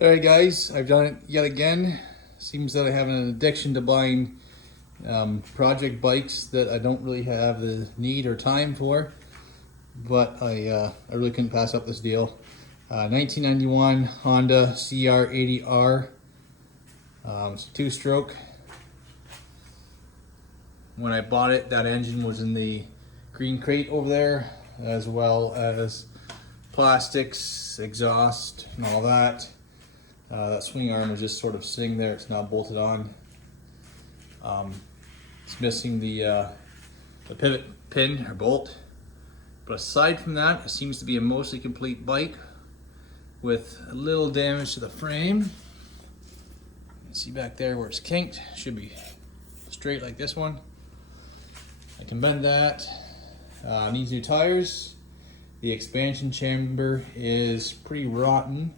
Alright guys, I've done it yet again. Seems that I have an addiction to buying project bikes that I don't really have the need or time for, but I really couldn't pass up this deal. 1991 Honda CR80R. It's a two-stroke. When I bought it, that engine was in the green crate over there, as well as plastics, exhaust, and all that. That swing arm is just sort of sitting there. It's not bolted on. It's missing the pivot pin or bolt. But aside from that, it seems to be a mostly complete bike with a little damage to the frame. You can see back there where it's kinked. Should be straight like this one. I can bend that. Needs new tires. The expansion chamber is pretty rotten.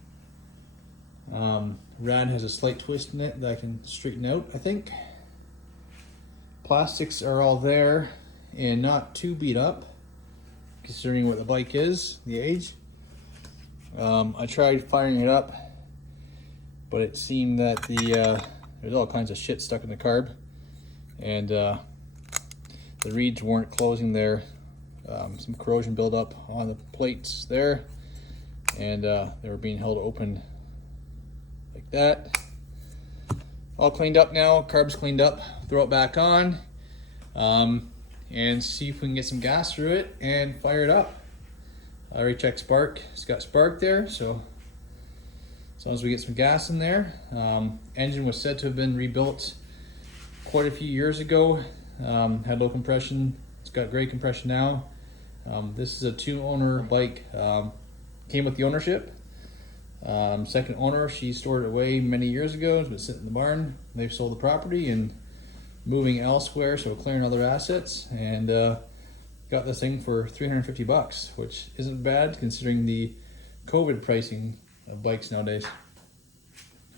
Rad has a slight twist in it that I can straighten out, I think. Plastics are all there and not too beat up, considering what the bike is, the age. I tried firing it up, but it seemed that there's all kinds of shit stuck in the carb, and the reeds weren't closing there. Some corrosion buildup on the plates there, and they were being held open like that. All cleaned up now, carb's cleaned up. Throw it back on and see if we can get some gas through it and fire it up. I already checked spark. It's got spark there, so as long as we get some gas in there. Engine was said to have been rebuilt quite a few years ago. Had low compression. It's got great compression now. This is a two-owner bike. Came with the ownership. Second owner, she stored it away many years ago. It's been sitting in the barn. They've sold the property and moving elsewhere, so clearing other assets, and got this thing for $350, which isn't bad considering the COVID pricing of bikes nowadays.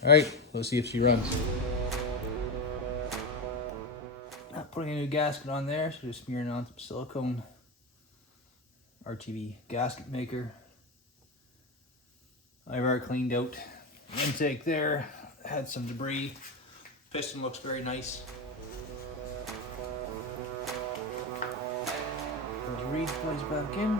All right, let's see if she runs. Not putting a new gasket on there, so just smearing on some silicone RTV gasket maker. I've already cleaned out the intake there, had some debris. Piston looks very nice. Put the reed plates back in.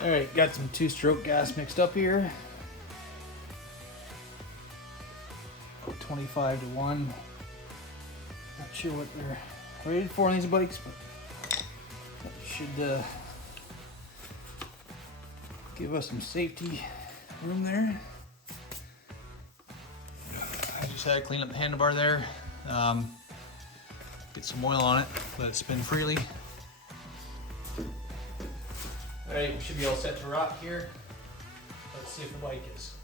Alright, got some two-stroke gas mixed up here. 25 to 1. Not sure what they're rated for on these bikes, but that should give us some safety room there. I just had to clean up the handlebar there. Get some oil on it, let it spin freely. Alright, we should be all set to rock here. Let's see if the bike is.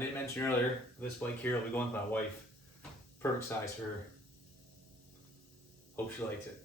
didn't mention earlier, this bike here will be going to my wife. Perfect size for her. Hope she likes it.